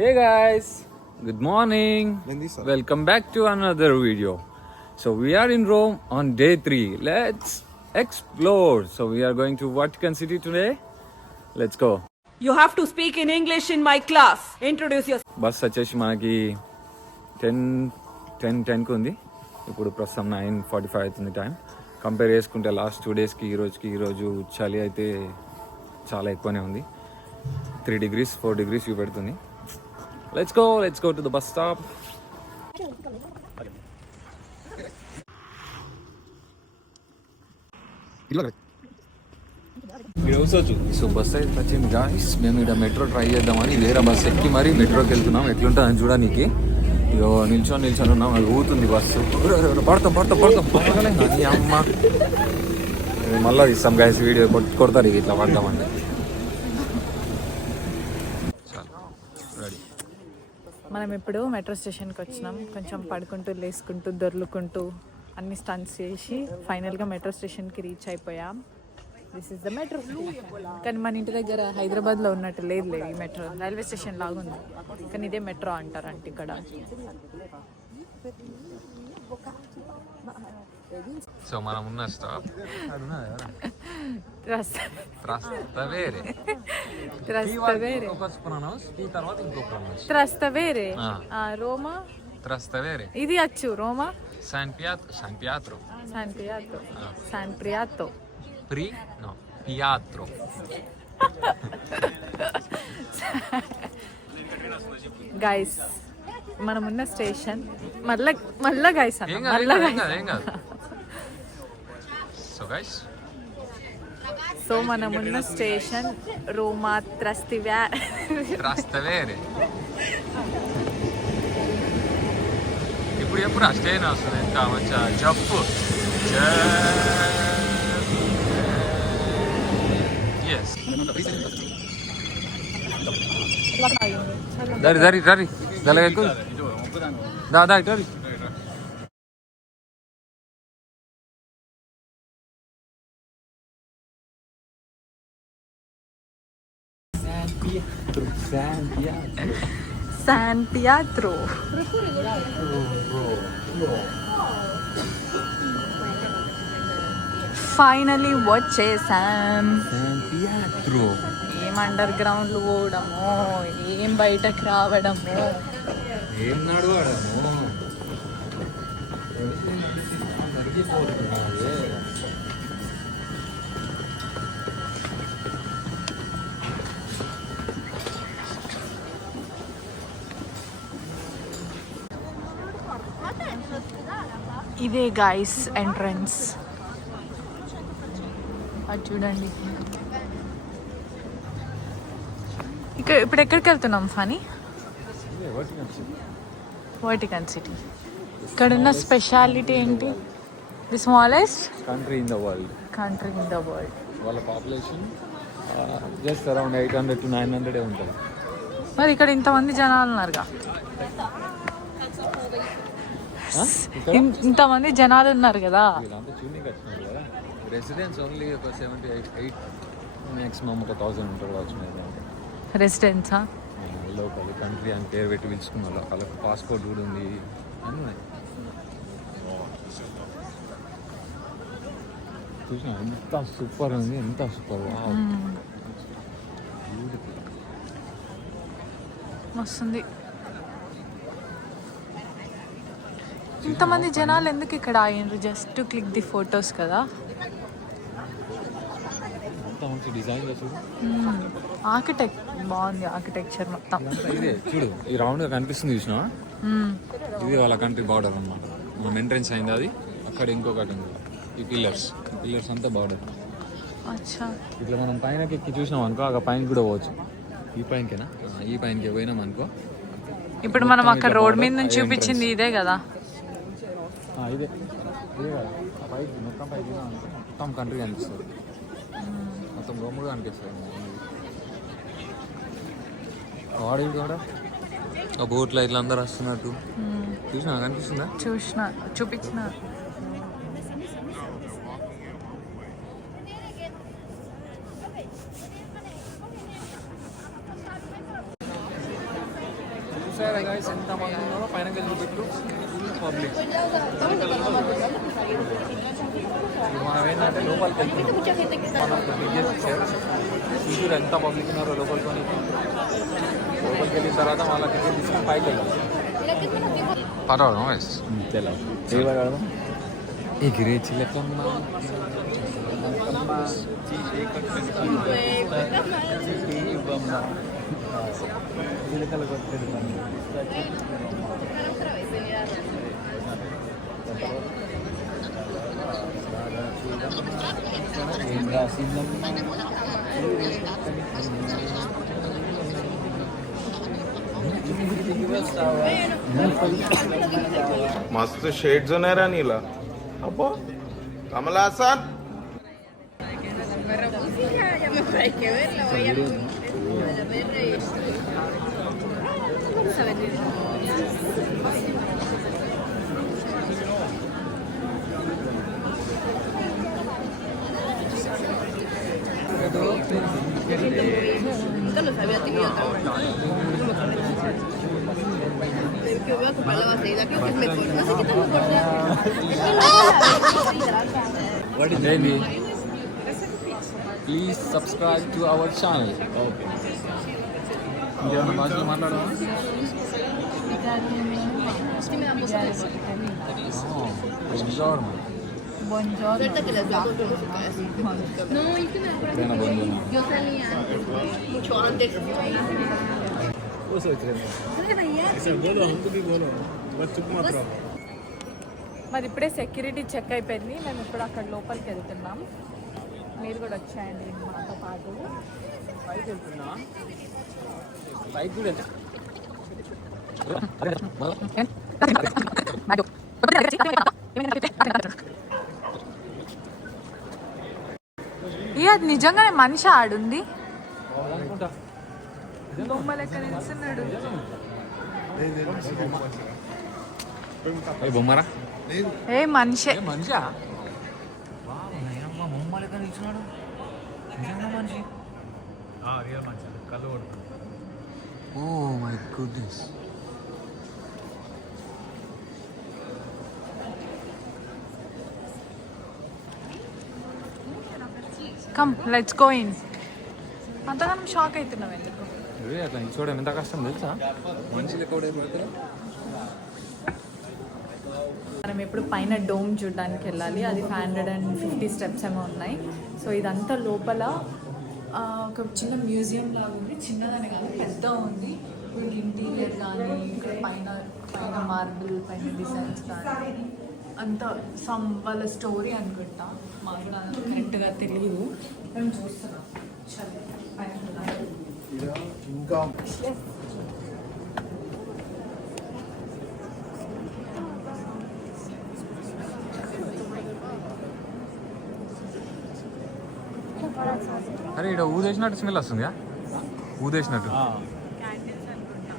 Hey guys, good morning. Welcome back to another video. So we are in Rome on day 3. Let's explore. So we are going to Vatican City today. Let's go. You have to speak in English in my class. Introduce yourself. Bus వచ్చేసి మనకి 10:10కు ఉంది. ఇప్పుడు ప్రస్తుతం 9:45 అవుతుంది time. Compare చేసుకుంటే last 2 డేస్కి ఈరోజు చలి అయితే చాలా ఎక్కువనే ఉంది. 3 degrees 4 degrees చూపెడుతుంది. Let's go to the bus stop. So bus అయితే వచ్చింది గాయ్స్. మేము ఇక్కడ మెట్రో ట్రై చేద్దామని వేరే బస్ ఎక్కి మరీ మెట్రోకి వెళ్తున్నాం. ఎట్లుంటుందని చూడడానికి. ఇగో నిల్చొని ఉన్నాం. అది ఊతుంది బస్సు. పడతాం నీ అమ్మ. మళ్ళీ ఇస్తాం గాయస్ వీడియో కొడతారు ఇట్లా పడతామండి. మనం ఇప్పుడు మెట్రో స్టేషన్కి వచ్చినాం. కొంచెం పడుకుంటూ లేసుకుంటూ దొర్లుకుంటూ అన్ని స్టంట్స్ చేసి ఫైనల్గా మెట్రో స్టేషన్కి రీచ్ అయిపోయాం. This is the metro. కానీ మన ఇంటి దగ్గర హైదరాబాద్లో ఉన్నట్టు లేదు ఈ మెట్రో. రైల్వే స్టేషన్ లాగుంది కానీ ఇదే మెట్రో అంటారంట ఇక్కడ. సో మనం ఉన్న స్టాప్ Trastevere. Roma. Trastevere. ఇది వచ్చు రోమా. San Pietro. Pietro. గైస్ మనం ఉన్న స్టేషన్ మళ్ళా గైస్ సో మనం ఉన్న స్టేషన్ రోమా Trastevere. ఇప్పుడు ఎప్పుడు స్టేషన్ వస్తుంది ఇంకా మంచిగా జప్పు. దరి దలగకు దా ఇటు. San Pietro. ఫైనలీ వచ్చేసాం. ఏం అండర్ గ్రౌండ్ పోవడము, ఏం బయటకు రావడము, ఏం నడవడము. ఇదే గాయస్ ఎంట్రన్స్. అది చూడండి. ఇక్కడ ఇప్పుడు ఎక్కడికి వెళ్తున్నాం ఫనీ? Vatican city. ఇక్కడ ఉన్న స్పెషాలిటీ ఏంటి? The smallest country in the world. వాళ్ళ పాపులేషన్ జస్ట్ అరౌండ్ 800 to 900 ఉంటుంది. మరి ఇక్కడ ఇంతమంది జనాలు ఉన్నారుగా. ఇంతమంది జనాలు ఉన్నారు కదా. రెసిడెన్స్ ఓన్లీ ఒక 78 మ్యాక్సిమం ఒక 1000 ఉంటారు కావచ్చు. రెసిడెన్సా? లోకల్ కంట్రీ అని పేరు పెట్టి పిలుచుకున్నారు. వాళ్ళకి పాస్పోర్ట్ కూడా ఉంది అన్నీ. చూసినా ఎంత సూపర్ ఉంది, ఎంత సూపర్. వస్తుంది. ఇంతమంది జనాలు ఎందుకు ఇక్కడ అయ్యారు? Just to click the photos కదా. ఆర్కిటెక్ట్ బాగుంది. ఆర్కిటెక్చర్ మొత్తం ఇదే చూడు. ఈ రౌండ్ గా కనిపిస్తుంది చూసినా, ఇది వాళ్ళ కంట్రీ బార్డర్ అన్నమాట. మనం ఎంట్రెన్స్ అయింది అది. అక్కడ ఇంకొకటి ఉంది. ఈ పిల్లర్స్ అంతా బార్డర్. అచ్చా. ఇట్లా మనం పైనకి ఎక్కి చూసినాం అనుకో, అక్కడ పైన కూడా పోవచ్చు. ఈ పైనకేనా? ఈ పైనకి పోయినాం అనుకో. ఇప్పుడు మనం అక్కడ రోడ్ మీద నుంచి చూపించింది ఇదే కదా. ఇదే పైకి మొత్తం పైకి మొత్తం కంట్రీ కనిపిస్తుంది. మొత్తం రూమ్ కూడా కనిపిస్తుంది. వాడి కూడా ఆ బోట్లో ఇట్లా అందరు వస్తున్నట్టు చూసినా కనిపిస్తుందా? చూపించిన చూసారా గైస్ ఎంత మంది ఉన్నారో పైన పెట్టు పబ్లిక్. మనం ఏంటంటే లోపలికి వెళ్తున్నాం. మనకు బిగ్గెస్ట్ చర్చ్ చూసారు ఎంత పబ్లిక్ ఉన్నారో లోపలికొని. లోపలికి వెళ్ళిన తర్వాత వాళ్ళ టికెట్ తీసుకొని పైకి వెళ్ళాలి. పర్వాలేదు వైస్ ఎగిరే చిలకమ్మ చిలకలు కొట్టేది मस्त शेड्स नाही राणीला अप्पा कमला असा Hay que verla, voy a ver. Nunca los había tenido tan pero que voy a comprar la vaselina, creo que es mejor. No sé qué tan mejor sea. Baby, please subscribe to our channel. Okay. ఇంకేమన్నా భాషలో మాట్లాడవా? Sí me da mucho eso. Ahorita que les veo con música así. No, y que me acuerdo. Yo salía mucho antes. మరి ఇప్పుడే security check అయిపోయింది. మేము ఇప్పుడు అక్కడ లోపలికి వెళ్తున్నాం. మీరు కూడా వచ్చాయండి మాతో పాటు. పైకి వెళ్తున్నా పైకి కూడా అది నిజంగానే మనిషి ఆడుంది. బొమ్మ లెక్క నిలుస్తున్నాడు. బొమ్మరా ఏ మనిషే. మనిషా బొమ్మ లెక్క నిల్చున్నాడు. నిజంగా మనిషి. Oh my goodness. Come let's go in. అంతగానం షాక్ అవుతున్నావు ఎందుకు? అట్లా చూడడం ఎంత కష్టం తెలుసా? మనుషులు ఎక్కువ పెడతారు. మనం ఎప్పుడు పైన డోమ్ చూడడానికి వెళ్ళాలి. అది 550 స్టెప్స్ ఏమో ఉన్నాయి. సో ఇదంతా లోపల ఒక చిన్న మ్యూజియం లాగా ఉంది. చిన్నదని కాదు, పెద్ద ఉంది. వీళ్ళకి ఇంటీరియర్ కానీ ఇక్కడ పైన పైన మార్బుల్ పైన డిజైన్స్ కానీ అంత సమ్ వాళ్ళ స్టోరీ అనుకుంటా. మాకు కూడా కరెక్ట్గా తెలియదు. మేము చూస్తున్నాం. చలి పైన ఇంకా అరే ఇక్కడ ఊదేసినట్టు స్మెల్ వస్తుందా? ఊదేసినట్టు. క్యాండిల్స్ అనుకుంటా.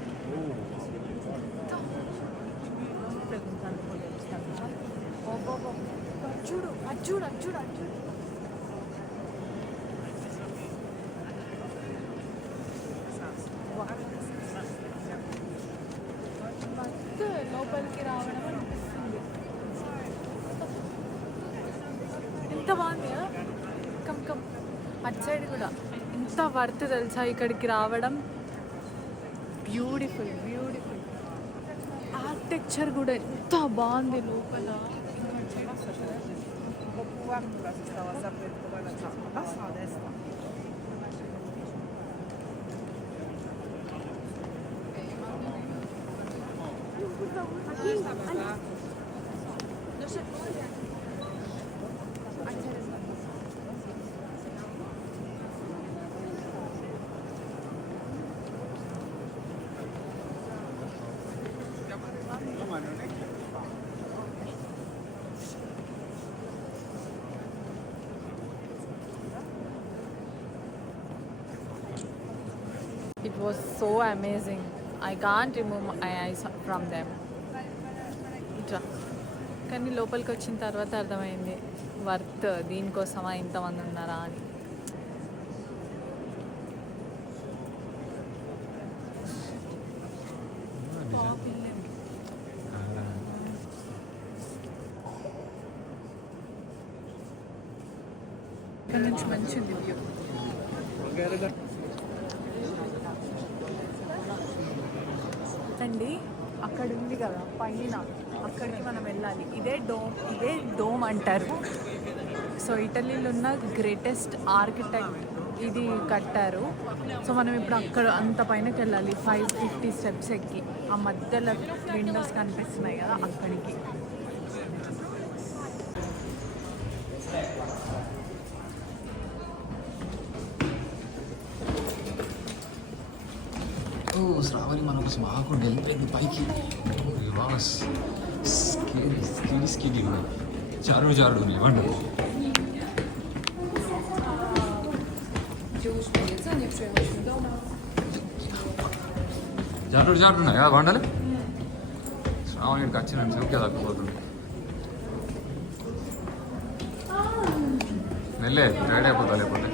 చూడు అది చూడు అది చూడు అది చూడు. లోపలికి రావడం అనిపిస్తుంది. ఎంత బాగుంది. కమ్ కమ్ అటు సైడ్ కూడా ఎంత వర్త్ తెలుసా ఇక్కడికి రావడం. బ్యూటిఫుల్ బ్యూటిఫుల్ ఆర్కిటెక్చర్ కూడా ఎంత బాగుంది లోపల. It was so amazing. I can't remove my eyes from them. ఇట్లా కానీ లోపలికి వచ్చిన తర్వాత అర్థమైంది వర్త్ దీనికోసమా ఇంతమంది ఉన్నారా అని. ఇక్కడ నుంచి మంచిది వ్యూ. అండి అక్కడ ఉంది కదా పైన, అక్కడికి మనం వెళ్ళాలి. ఇదే డోమ్ అంటారు. సో ఇటలీలో ఉన్న గ్రేటెస్ట్ ఆర్కిటెక్ట్ ఇది కట్టారు. సో మనం ఇప్పుడు అక్కడ అంత పైనకి వెళ్ళాలి, 550 స్టెప్స్ ఎక్కి. ఆ మధ్యలో విండోస్ కనిపిస్తున్నాయి కదా అక్కడికి. శ్రావణి మనకు స్మాకు వెళ్ళిపోయింది పైకి. స్కిడి కూడా చారుడు లేవండి. జారుడు ఉన్నాయి కదా బండలు. శ్రావణికి వచ్చిన చెవికే తగ్గిపోతుంది. నెల్లే టైడ్ అయిపోతా లేకపోతే.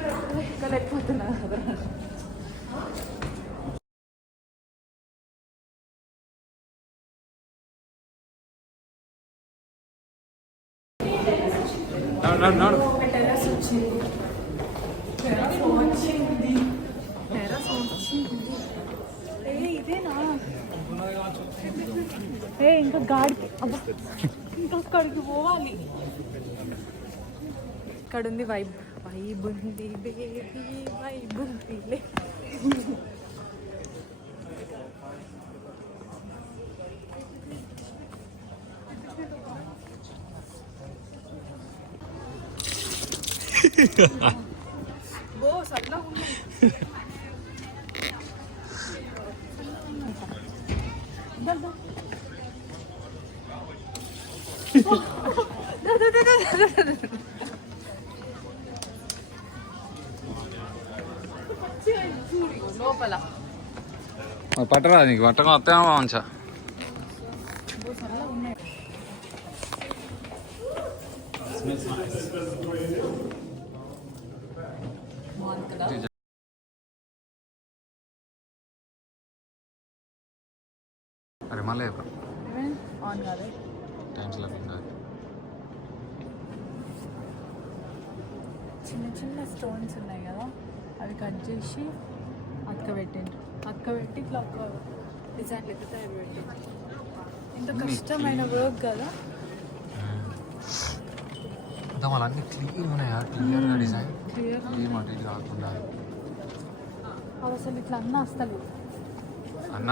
నాడు టెర్రస్ వచ్చింది. ఇదేనా? ఇంకా గాడికి ఇంకా అక్కడికి పోవాలి. ఇక్కడ ఉంది వైబ్ ఉంది బేబీ వైబ్ ఉంది. లోపల పట్టరా నీకు పట్టడం వస్తాయో మంచా. అరే మళ్ళీ ఆన్ కాదు. టైమ్స్ చిన్న చిన్న స్టోన్స్ ఉన్నాయి కదా, అవి కట్ చేసి అతకబెట్టి ఇట్లా ఒక డిజైన్ లెక్క తయారు పెట్టింది. ఇంత కష్టమైన వర్క్ కదా. అన్నీ క్లియర్ ఉన్నాయా? క్లియర్గా డిజైన్ క్లియర్ మాట ఇది కాకుండా అవి అసలు ఇట్లా అన్న వస్తలేదు. అన్న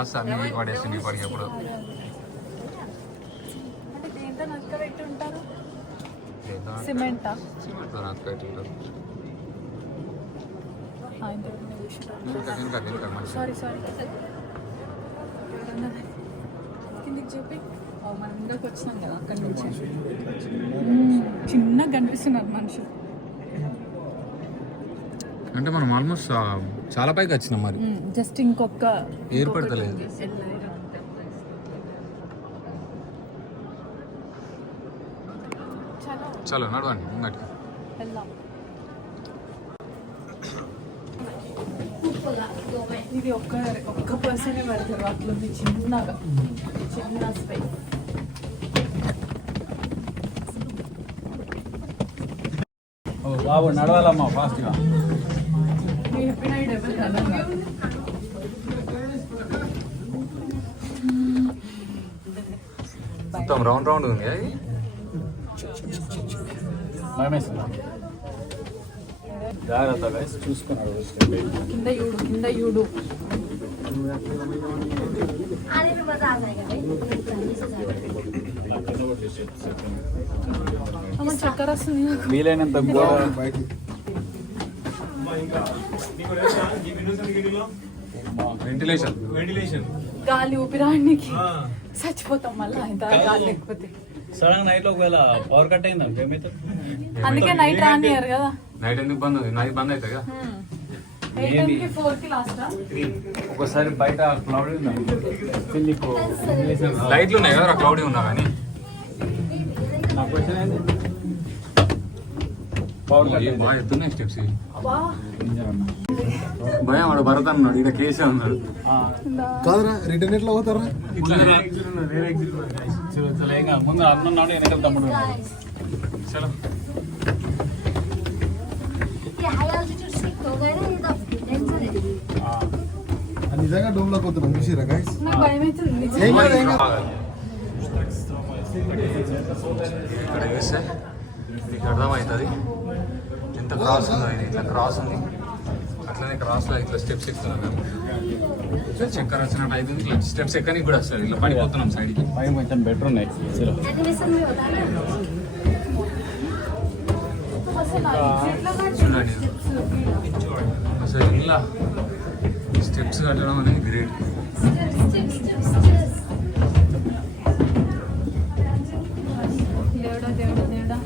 వస్తే అన్ని మీకు పడేస్తుంది ఇప్పటికి ఎప్పుడు. అంటే దేంతో నక్కబెట్టి ఉంటారు? సిమెంటా? సిమెంట్తో నాకు పెట్టారు. సారీ కిందికి చెప్పి మనం ఇందాక వచ్చినాం కదా అక్కడి నుంచి. చిన్నగా కనిపిస్తున్నారు మనుషులు. అంటే మనం ఆల్మోస్ట్ చాలా పైకి వచ్చినాం. మరి జస్ట్ ఇంకొక ఏర్పడతలేదు. చలో నడవండి ముంగటికి. వెళ్దాం. ఇది ఒక్క పర్సనే పెడతారు అట్లుంది చిన్నగా, చిన్న స్పేస్. బాబు నడవాలమ్మా ఫాస్ట్గా. మొత్తం రౌండ్ ఉంది అది. భయమేస్తుందా? జాగ్రత్త గైస్, చూసుకున్నాడు. కింద యూడు చక్కర వస్తుంది. వీలైనంత వెంటిలేషన్ గాలి ఊపిరానికి చచ్చిపోతాం మళ్ళీ గాలి లేకపోతే. సడన్ నైట్ ఒకవేళ పవర్ కట్ అయింది అనుకో ఏమైతే. అందుకే నైట్ రానియరు కదా. నైట్ ఎందుకు బంద్ అవుతుంది? నైట్ బంద్ అవుతుంది కదా. 4కి లాస్ట్. ఒకసారి బయట క్లౌడీ ఉందా? లైట్లు ఉన్నాయి కదా క్లౌడీ ఉన్నా కానీ. నా క్వశ్చన్ ఏంటి? పవర్ కట్ బాగా ఎత్తున్నాయి స్టెప్స్. భయం వాడు భరత్ అన్నాడు, ఇక్కడ కేసే ఉన్నాడు. కాదురా రిటర్న్ ఎట్లా పోతారా? ముందు అన్నాడు వెనకాల తమ్ముడు. చలో ये हाई altitude sick हो गए ना ये तो डेंजर है అది నిజంగా డోమ్ లోకి పోతున్నాం చూసిరా గైస్ నాకు భయం అవుతుంది ఏం కాదు ఏం కాదు ఇక్కడ చూస్తే మీకు అర్థమవుతుంది ఎంత క్రాస్ ఉందో ఇది ఇట్లా క్రాస్ ఉంది అట్లనే క్రాస్లో ఇట్లా స్టెప్స్ ఎక్కుతున్నాం మేము ఇట్లా చక్కర వచ్చినట్టు అయితే ఇట్లా స్టెప్స్ ఎక్కడానికి కూడా వస్తుంది ఇట్లా పడిపోతున్నాం సైడ్కి పైన కొంచెం బెటర్ ఉన్నాయి एनिमेशन में होता है ना చూడండి అసలు ఇలా స్టెప్స్ కట్టడం అనేది గ్రేట్ దేవుడా దేవుడా దేవుడా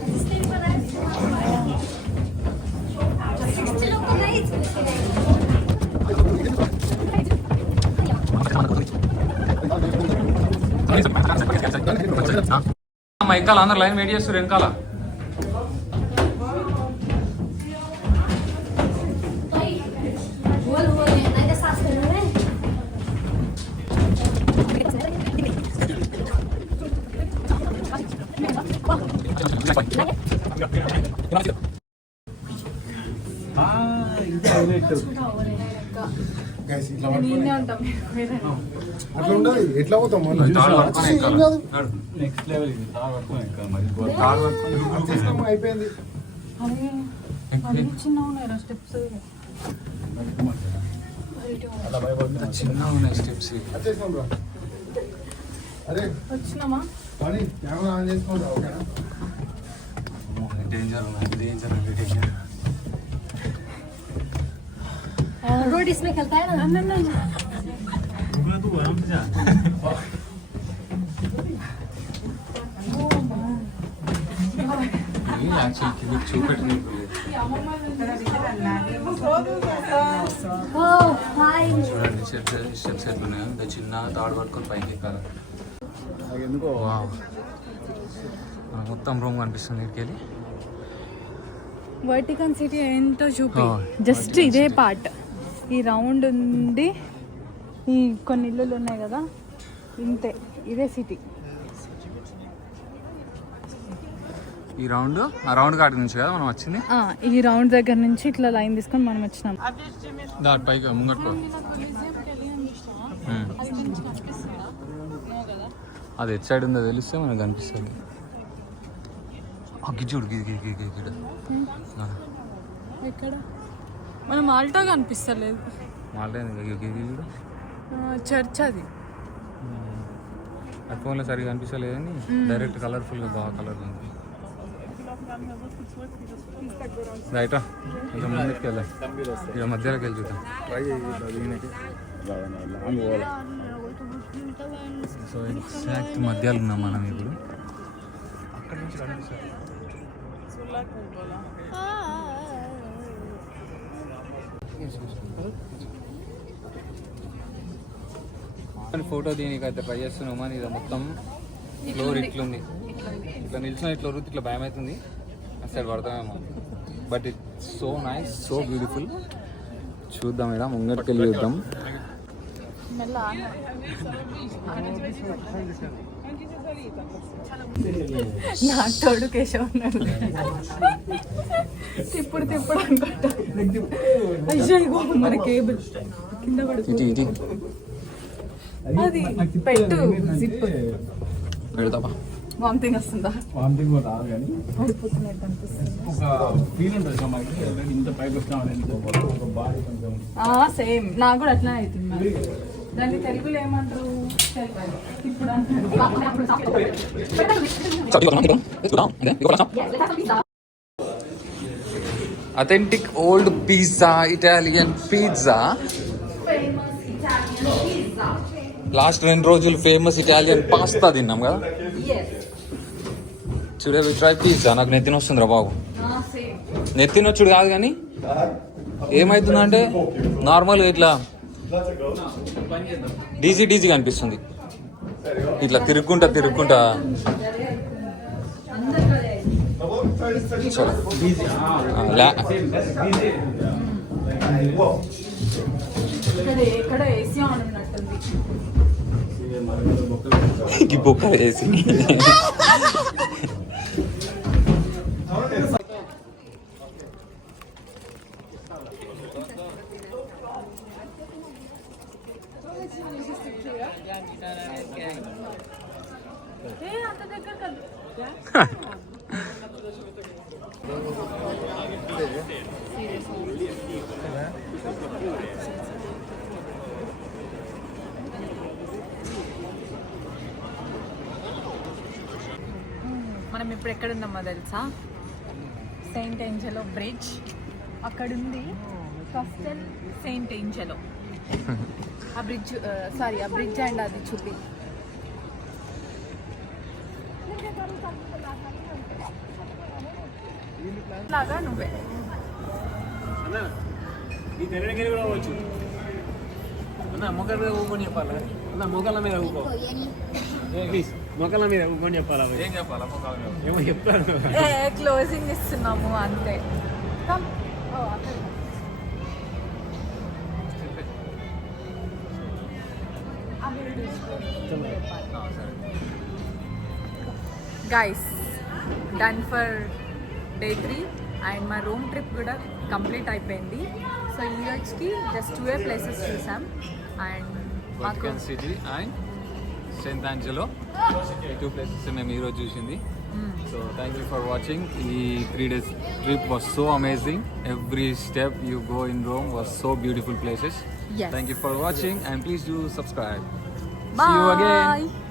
మైకాల అందరు లైన్ వెయిట్ చేస్తారు వెనకాల वो ये सांस ले रहे हैं గైస్ ఇట్లా నేనే ఉంటాం అట్లా ఉండదు ఎట్లా పోతాం మనం తాడు పట్టుకొని ఏం ఎక్కాలి. కాదు నడు. నెక్స్ట్ లెవెల్ ఇది తాగు పట్టుకొని ఎక్కాలి మరి తాడు పట్టుకొని చేసినాము, అయిపోయింది అవి చిన్న ఉన్నాయి స్టెప్స్ అలా భయపడుతున్నా చిన్నగా ఉన్నాయి స్టెప్స్ వచ్చేసినాం రా అరే వచ్చినామా కానీ కెమెరా ఆన్ చేసుకోండి ఓకేనా డేంజర్ ఉన్నాయి డేంజర్ అంటే డేంజర్ रोड इसमें खेलता है ना యాక్చువల్లీ చూపెట్టిన ओ हाय చూడండి స్టెప్స్ ఎట్లున్నాయో ఇంకా చిన్న తాడు పట్టుకొని పైకి ఎక్కాలి ఎందుకో వావ్. మొత్తం రూమ్ కనిపిస్తుంది ఇక్కడికి వెళ్ళి వర్టికన్ సిటీ ఏంటో చూపి Oh, జస్ట్ ఇదే పార్ట్ ఈ రౌండ్ ఉంది ఈ కొన్ని ఇల్లులు ఉన్నాయి కదా ఇంతే ఇదే సిటీ ఈ రౌండ్ ఆ రౌండ్ కాటి నుంచి కదా మనం వచ్చింది ఈ రౌండ్ దగ్గర నుంచి ఇట్లా లైన్ తీసుకొని మనం వచ్చినాం దాటి పైకి ముంగట్టుకో అది ఎట్ సైడ్ ఉందో తెలిస్తే మనకు కనిపిస్తుంది గిజ్జుడు గిడ ఎక్కడ మనం ఆల్టో కనిపిస్తలేదు గిజ్జుడు చర్చ్ అది ఆ ఫోన్లో సరిగా కనిపిస్తలేదని డైరెక్ట్ కలర్ఫుల్గా బాగా కలర్ ఉంది రైటా కొంచెం ముందుకు వెళ్ళాలి ఇక మధ్యలోకి వెళ్ళి చూద్దాం ట్రై సో ఎగ్జాక్ట్ మధ్యలో ఉన్నాం మనం ఇప్పుడు అక్కడ నుంచి కనిపిస్తుంది ఫోటో దీనికైతే ట్రై చేస్తున్నామా ఇది మొత్తం ఫ్లోర్ ఇట్లుంది ఇట్లా నిల్చున్న ఇట్లా వృత్తి ఇట్లా భయం అవుతుంది ఆ సైడ్ పడతామేమో but it so nice so beautiful చూద్దాం ఇలా ముంగటికి వెళ్ళి చూద్దాం నాకు తోడు కేశవ్ ఉన్నాడు తిప్పుడు తిప్పుడు అనుకుంటా అయ్యో మన కేబుల్ కింద పడుతుంది ఇటు అది పెట్టు జిప్ పెడతాపా వామిటింగ్ వస్తుందా వామిటింగ్ కూడా రాదు కానీ పడిపోతున్నట్టు అనిపిస్తుంది ఒక ఫీల్ ఉంటుంది మనకి already ఇంత పైకి వచ్చినామని ఒక బాడీ కొంచెం సేమ్ నాకు కూడా అట్లా అవుతుంది మరి. దాన్ని తెలుగులో ఏమంటారు ఇప్పుడు authentic old pizza Italian pizza last 2 రోజులు ఫేమస్ ఇటాలియన్ పాస్తా తిన్నాం కదా చూడే ట్రై పిజ్జా నాకు నెత్తిన వస్తుందిరా బాబు నెత్తినొచ్చుడు కాదు కానీ ఏమవుతుందంటే నార్మల్గా ఇట్లా డీజీ అనిపిస్తుంది ఇట్లా తిరుక్కుంటా చలో. ఎక్కడ ఏసీ ఆన్ ఉన్నట్టుంది ఈ బొక్క వేసి అంత దగ్గర కాదు. మనం ఇప్పుడు ఎక్కడ ఉన్నామో తెలుసా? సెయింట్ ఏంజెలో బ్రిడ్జ్ అక్కడ ఉంది. కస్టల్ సెయింట్ ఏంజెలో ఆ బ్రిడ్జ్ సారీ ఆ బ్రిడ్జ్ అండ్ అది చూపి. లాగా నువ్వే ఈ తెరగలి కూడా వచ్చు అన్న మొక్కల మీద ఊకొని చెప్పాలా అన్న మొక్కల మీద ఊకో ప్లీజ్ మొక్కల మీద ఊకొని చెప్పాలా ఏం చెప్పాలా మొక్కల మీద? ఏమో చెప్తాను క్లోజింగ్ ఇస్తున్నాము అంతే. Guys done for day 3 and మా రూమ్ ట్రిప్ కూడా కంప్లీట్ అయిపోయింది. సో ఈ రోజుకి జస్ట్ 2 ప్లేసెస్ చూసాం అండ్ మాకు Vatican city and Saint Angelo ఈ 2 ప్లేసెస్ మేము ఈరోజు చూసింది. So thank you for watching. ఈ 3 days trip was so amazing. Every step you go in Rome was so beautiful places. Yes. Thank you for watching and please do subscribe. See you again. Bye.